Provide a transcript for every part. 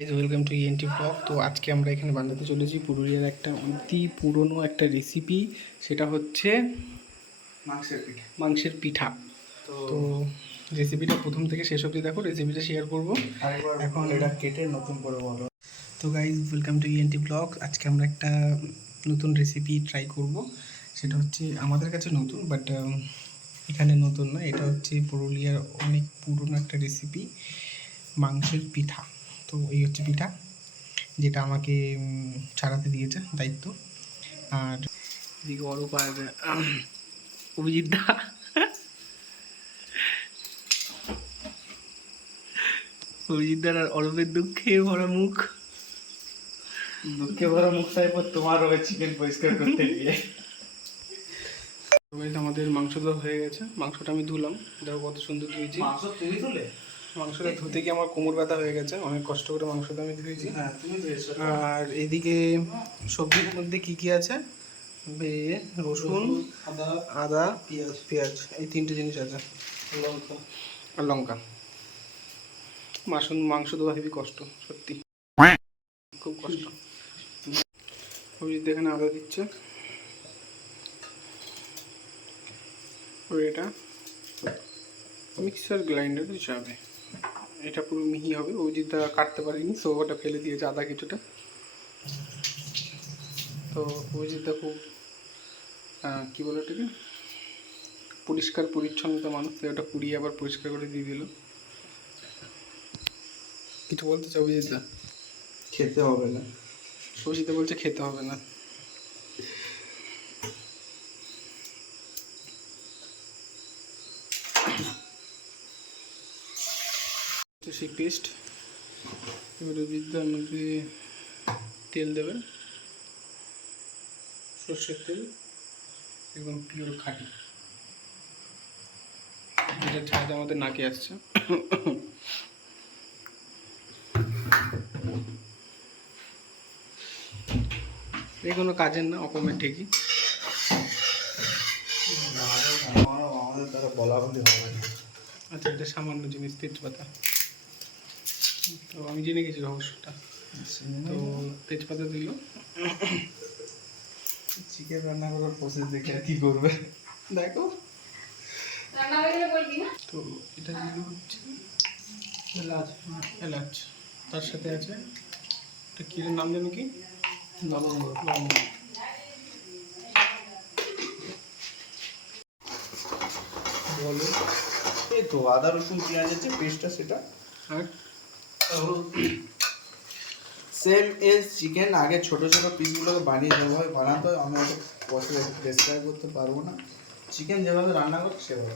Welcome to ENT blog. তো আজকে আমরা এখানে বানাতে চলেছি পুরুলিয়ার একটা অতি পুরনো একটা রেসিপি, সেটা হচ্ছে মাংসের পিঠা। তো রেসিপিটা প্রথম থেকে শেষ অবধি দেখো, রেসিপিটা শেয়ার করবো। এখন এটা কেটে নতুন করে বলো। তো guys, welcome to ENT blog. আজকে আমরা একটা নতুন রেসিপি ট্রাই করব। সেটা হচ্ছে আমাদের কাছে নতুন, বাট এখানে নতুন না, এটা হচ্ছে পুরুলিয়ার অনেক পুরনো একটা রেসিপি, মাংসের পিঠা। তো এই হচ্ছে পিঠা, যেটা আমাকে ছাড়াতে দিয়েছে দায়িত্ব। আর এদিকে অরূপ আর অভিজিৎ দা, অভিজিৎ দার আর অরূপের দুঃখে ভরা মুখ। দুঃখে ভরা মুখ চাই তোমার হবে চিকেন পরিষ্কার করতে গিয়ে। আমাদের মাংস তো হয়ে গেছে, মাংসটা আমি ধুলাম, দেখো কত সুন্দর ধুয়েছি। মাংস তুমি ধুলে? মাংসটা ধুতে গিয়ে আমার কোমর ব্যথা হয়ে গেছে, অনেক কষ্ট করে মাংসটা আমি ধুয়েছি। হ্যাঁ, তুমি ধুয়েছো। আর এদিকে সবজির মধ্যে কি কি আছে? রসুন, আদা, পেঁয়াজ, এই তিনটে জিনিস আছে, আর লঙ্কা। মাংস দেওয়া হেবি কষ্ট, সত্যি খুব কষ্ট। অভিজিৎ এখানে আদা দিচ্ছে, এটা মিক্সার গ্রাইন্ডার হিসাবে এটা পুরো মিহি হবে। অভিজিৎটা কাটতে পারেনি, সো ওটা ফেলে দিয়েছে আদা কিছুটা। তো অভিজিৎটা খুব কী বলে ওটাকে, পরিষ্কার পরিচ্ছন্নতা মানুষ, তো ওটা পুড়িয়ে আবার পরিষ্কার করে দিয়ে দিল। কিছু বলতে চাও অভিজিৎদা? খেতে হবে না, অভিজিৎদা বলছে খেতে হবে না। তো সেই পেস্ট এবার অভিজিৎদার মধ্যে তেল দেবেন, সর্ষের তেল, একদম পিওর খাঁটি, যেটা ঝাঁজ আমাদের নাকে আসছে। এই কোনো কাজের না, অকমের ঠিকই। আমাদের দ্বারা বলা বলি হবে না। আচ্ছা, এটা সামান্য জিনিস, তেজপাতা। তো আমি জেনে গেছি রহস্যটা। তো তেজপাতা দিল। চিকেন রান্না করার প্রসেস দেখে আর কি করবে দেখো, তো এটা দিল হচ্ছে এলাচ। তার সাথে আছে এটা কি নাম জানো কি, লবঙ্গ। বলো। এই তো আদা রসুন পেঁয়াজের যে পেস্টটা, সেটা আর সেম এজ চিকেন। আগে ছোট ছোট পিসগুলোকে বানিয়ে যেভাবে বানাতে হয়, আমি অত প্রসেস ডেসক্রাইব করতে পারবো না। চিকেন যেভাবে রান্না করতে সেভাবে।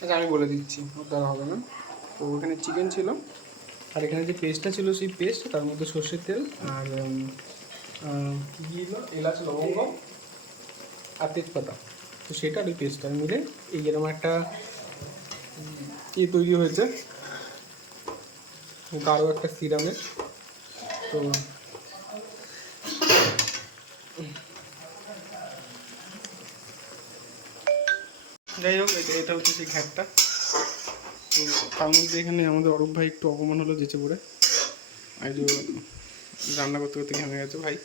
আচ্ছা, আমি বলে দিচ্ছি, ওর দ্বারা হবে না। তো ওখানে চিকেন ছিল, আর এখানে যে পেস্টটা ছিল সেই পেস্ট, তার মধ্যে সর্ষের তেল আর কী ছিল, এলাচ, লবঙ্গ আর তেজপাতা। তো সেটা আর ওই পেস্টটা মিলে এই যেরকম একটা তৈরি হয়েছে, গাঢ় একটা সিরামের। তো যাই হোক, এটা হচ্ছে সেই ঘ্যাটটা। তো তার মধ্যে এখানে আমাদের অরূপ ভাই একটু অপমান হলো যেচে পড়ে, আর যে রান্না করতে করতে ঘেমে গেছে ভাই।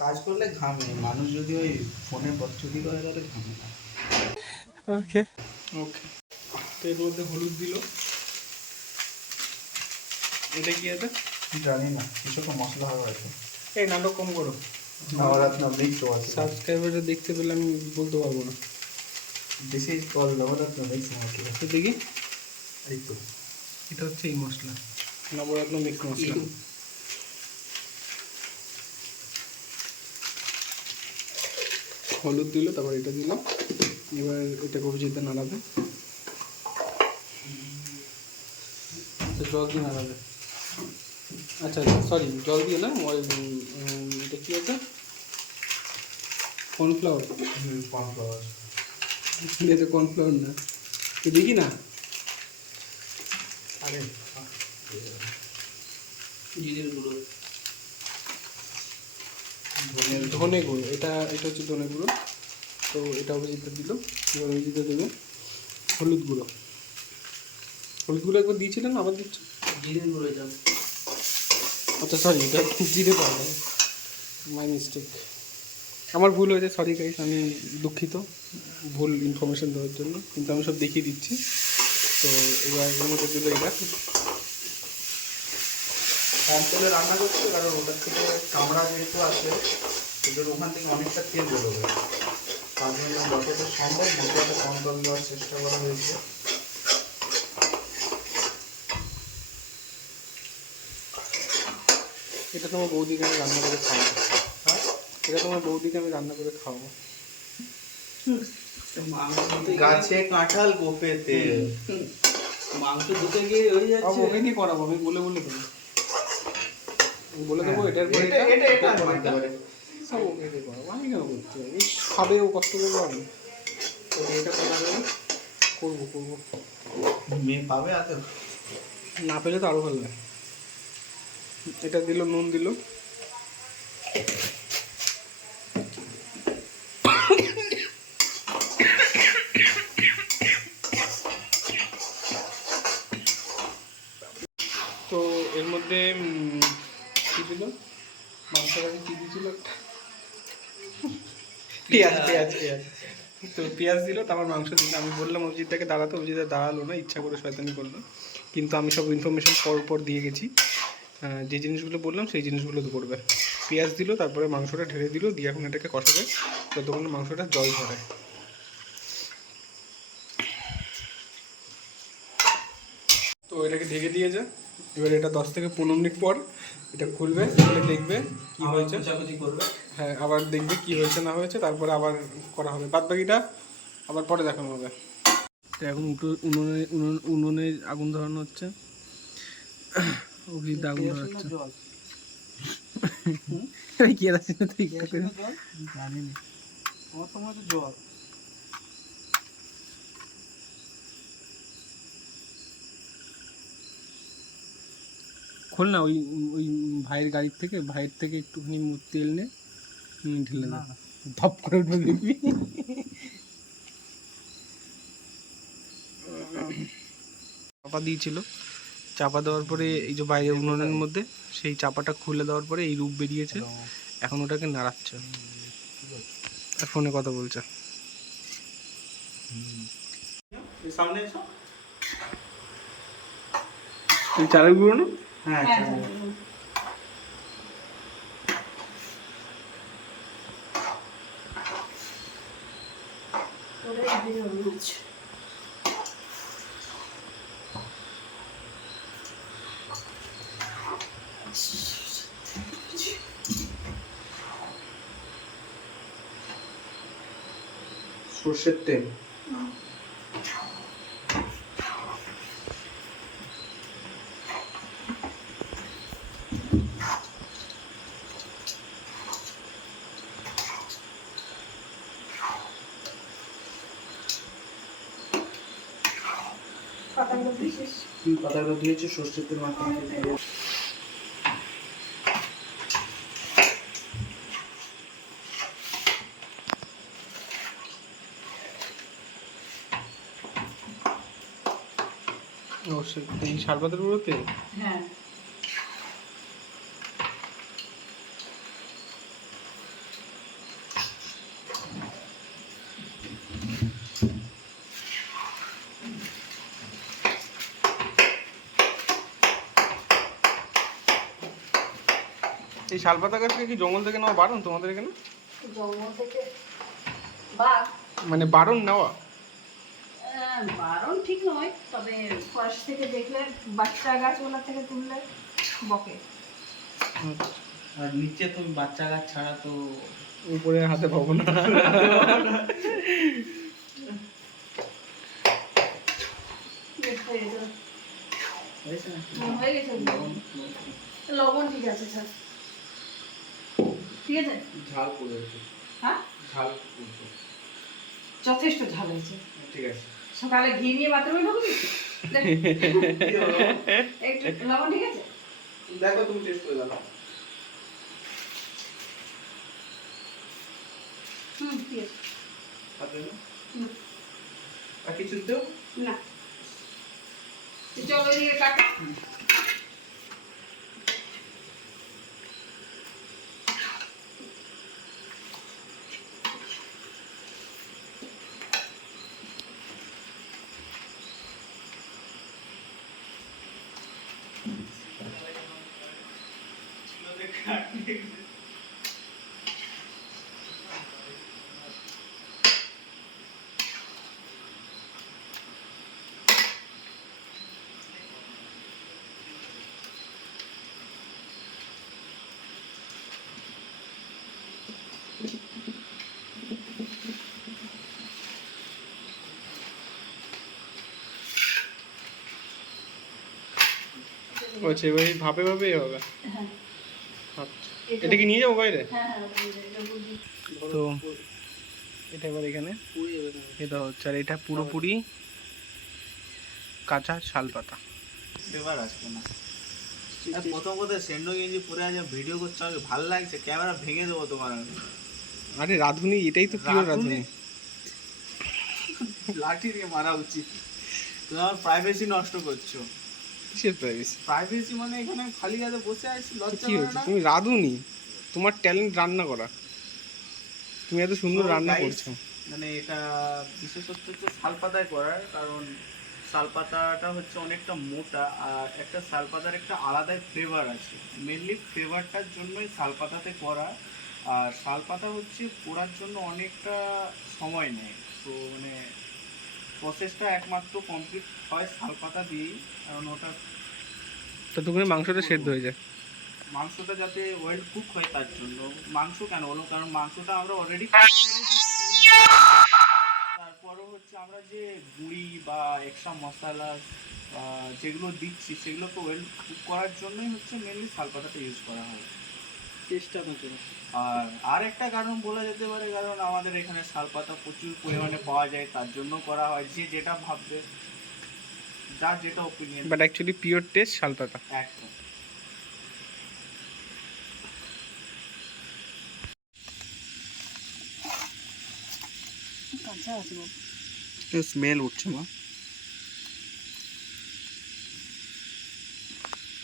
কাজ করলে ঘামে মানুষ, যদি ওই ফোনে বচ্চুতি করে তাহলে ঘামে না। ওকে ওকে। তো এর মধ্যে হলুদ দিল। এটা কি আছে জানি না, কিছু তো মশলা হবে হয়তো। এই নাটক কম করো, নবরত্ন মিক্স আছে। সাবস্ক্রাইবাররা দেখতে পেলে আমি বলতে পারবো না। This is call Navratna mix masala. তো দেখি, এই তো এটা হচ্ছে এই মশলা, নবরত্ন মিক্স মশলা। হলুদ দিল, তারপর এটা দিল। এবার এটা অভিজিৎ নাড়াবে, জল দিয়ে নাড়াবে। আচ্ছা সরি, জল দিয়ে না, এটা কী আছে, কর্নফ্লাওয়ার। কর্নফ্লাওয়ার। এটা কর্নফ্লাওয়ার না, তো দেখি না। আরে জিরের গুঁড়ো, ধনে গুঁড়ো, এটা হচ্ছে ধনে গুঁড়ো। তো এটা অভিজিৎ দিল। এবার অভিজিৎ দেবে হলুদ গুঁড়ো। হলুদ গুঁড়ো একবার দিয়েছিলেন, আবার দিচ্ছ। জিরে গুঁড়ো যাও। আচ্ছা সরি, এটা জিরে পাউডার, মাই মিস্টেক, আমার ভুল হয়েছে, সরি গাইস, আমি দুঃখিত ভুল ইনফরমেশন দেওয়ার জন্য, কিন্তু আমি সব দেখিয়ে দিচ্ছি। তো এবার এর মধ্যে দিল এটা, কম তেলে রান্না করছি কারণ ওটার থেকে কামড়া যেহেতু আছে ওদের ওখান থেকে অনেকটা তেল বেরোবে, তার জন্য যতটা সম্ভব মশলাটা কম তেল দেওয়ার চেষ্টা করা হয়েছে। এটা তোমার বৌদিকে আমি রান্না করে খাওয়াবো। হ্যাঁ, এটা তোমার বৌদিকে আমি রান্না করে খাওয়াবো। গাছে কাঁঠাল গোপে তেল, মাংস ধুতে গিয়ে হয়ে যাচ্ছে। ওকে কি করাবো, আমি বলে বলে দেবো, আমি বলে দেবো এটার পরে এটা এটা এটা মানতে পারে। সব ওকে দিয়ে করাবো, আমি কেন করতে হবে, খাবে ও, কষ্ট করবো আমি, তো এটা করা যাবে, করবো করবো, মেয়ে পাবে এত? না পেলে তো আরও ভালো লাগে। এটা দিল, নুন দিল, তো এর মধ্যে কী দিল, মাংসের আগে কী দিয়েছিল একটা, পেঁয়াজ পেঁয়াজ পেঁয়াজ, তো পেঁয়াজ দিল, তারপর মাংস দিল। আমি বললাম অভিজিৎটাকে দাঁড়াতে, অভিজিৎ দাঁড়ালো না, ইচ্ছা করে শয়তানি করলো, কিন্তু আমি সব ইনফরমেশন পর দিয়ে গেছি, যে জিনিসগুলো বললাম সেই জিনিসগুলো তো করবে। পেঁয়াজ দিল, তারপরে মাংসটা ঢেলে দিল, দিয়ে এখন এটাকে কষাবে যতক্ষণ না মাংসটা জল ধরে। তো এটাকে ঢেকে দিয়ে যা, এবার এটা 10 থেকে 15 মিনিট পর এটা খুলবে, খুলে দেখবে কি হয়েছে, করবে। হ্যাঁ আবার দেখবে কি হয়েছে না হয়েছে, তারপরে আবার করা হবে, বাদ বাকিটা আবার পরে দেখানো হবে। তো এখন উনুনে আগুন ধরানো হচ্ছে, অগ্নিতে আগুন ধরাচ্ছে, কি আছে না তুই জানি না, আমার তো মনে হচ্ছে জল। খোল না, ওই ওই ভাইয়ের গাড়ির থেকে, ভাইয়ের থেকে একটুখানি তেল নে, ঢেলে না, ধপ করে উঠবে দেখবি। চাপা দিয়েছিল, চাপা দেওয়ার পরে এই যে বাইরে উনুনের মধ্যে সেই চাপাটা খুলে দেওয়ার পরে এই রূপ বেরিয়েছে, এখন ওটাকে নাড়াচ্ছে আর ফোনে কথা বলছে। সামনে এসো। এই চালের গুঁড়ো না? হ্যাঁ সর্ষের তেল। পাতাগুলো দিয়েছে, সর্ষের তেল মাখানো দিয়ে। অবশ্যই এই শারবাতের গুঁড়োতে, হ্যাঁ এই শালপাতা গাছকে কি জঙ্গল থেকে নেওয়া বারণ তোমাদের এখানে? জঙ্গল থেকে বা মানে বারণ নেওয়া? বারণ ঠিক নয়, তবে ফরেস্ট থেকে দেখলে বাচ্চা গাছগুলো থেকে তুললে বকে। আর নিচে তো বাচ্চা গাছ ছাড়া তো উপরে হাতে পাবো না। হয়ে গেছে, লবণ ঠিক আছে, স্যার ঠিক আছে। ঝাল পড়েছে। হ্যাঁ ঝাল পড়েছে, যথেষ্ট ঝাল হয়েছে। ঠিক আছে। সকালে ঘি নিয়ে বাথরুমে ঢুকবি, একটু লবণ ঠিক আছে। দেখো তুমি টেস্ট করে দাও। ঠিক আছে। আর কিছু দেও না, চলো এদিকে কাটো। আচ্ছা এবার এই ভাবে ভাবে হবে। হ্যাঁ আচ্ছা এটা কি নিয়ে যাবো বাইরে? হ্যাঁ হ্যাঁ এটা বুঝি। তো এটা এবার এখানে এটা হচ্ছে, আর এটা পুরোপুরি কাঁচা শাল পাতা। এবার আসবে না। প্রথম কথা সেন্ডো গেঞ্জি পরে আজ ভিডিও করছো, আমাকে ভালো লাগছে, ক্যামেরা ভেঙে দেবো তোমার আমি। আরে রাধুনি, এটাই তো পিওর রাধুনি। লাঠি দিয়ে মারা উচিত। তুমি আমার প্রাইভেসি নষ্ট করছো। কিসের প্রাইভেসি? প্রাইভেসি মানে এখানে খালি গায়ে বসে আছি, লজ্জা কি করে হয়েছে? না? তুমি রাধুনি, তোমার ট্যালেন্ট রান্না করা, তুমি এত সুন্দর So, রান্না guys, করছো। মানে এটা বিশেষত্ব হচ্ছে শালপাতায় করার কারণ শালপাতাটা হচ্ছে অনেকটা মোটা, আর একটা শালপাতার একটা আলাদাই ফ্লেভার আছে। মেনলি ফ্লেভারটার জন্যই শালপাতাতে করা। আর শালপাতা হচ্ছে পোড়ার জন্য অনেকটা সময় নেয়, তো মানে প্রসেসটা একমাত্র কমপ্লিট হয় শালপাতা দিয়েই, কারণ ওটা ততক্ষণে মাংসটা সেদ্ধ হয়ে যায়। মাংসটা যাতে ওয়েল কুক হয় তার জন্য। মাংস কেন বলো, কারণ মাংসটা আমরা অলরেডি তারপরও হচ্ছে আমরা যে গুঁড়ি বা এক্সট্রা মশলা যেগুলো দিচ্ছি সেগুলোকে ওয়েল কুক করার জন্যই হচ্ছে মেনলি শালপাতাটা ইউজ করা হয়। চেষ্টা করতে। আর একটা কারণ বলা যেতে পারে, কারণ আমাদের এখানে শালপাতা প্রচুর পরিমাণে পাওয়া যায়, তার জন্য করা হয়। যে যেটা ভাববে, যার যেটা opinion, but actually pure test শাল পাতা। একদম। কাঁচা আছে বাবা। স্মেল উঠছে মা।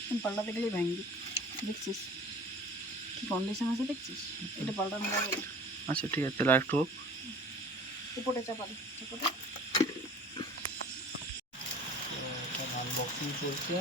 তুমি পাল্টাতে গেলেই ভেঙে দিই। দেখছিস কি কন্ডিশন আছে, দেখছিস? এটা পাল্টানো যাবে না। আচ্ছা ঠিক আছে, তাহলে একটু উপরে চাপালে চাপাতে আনবক্সিং চলছে।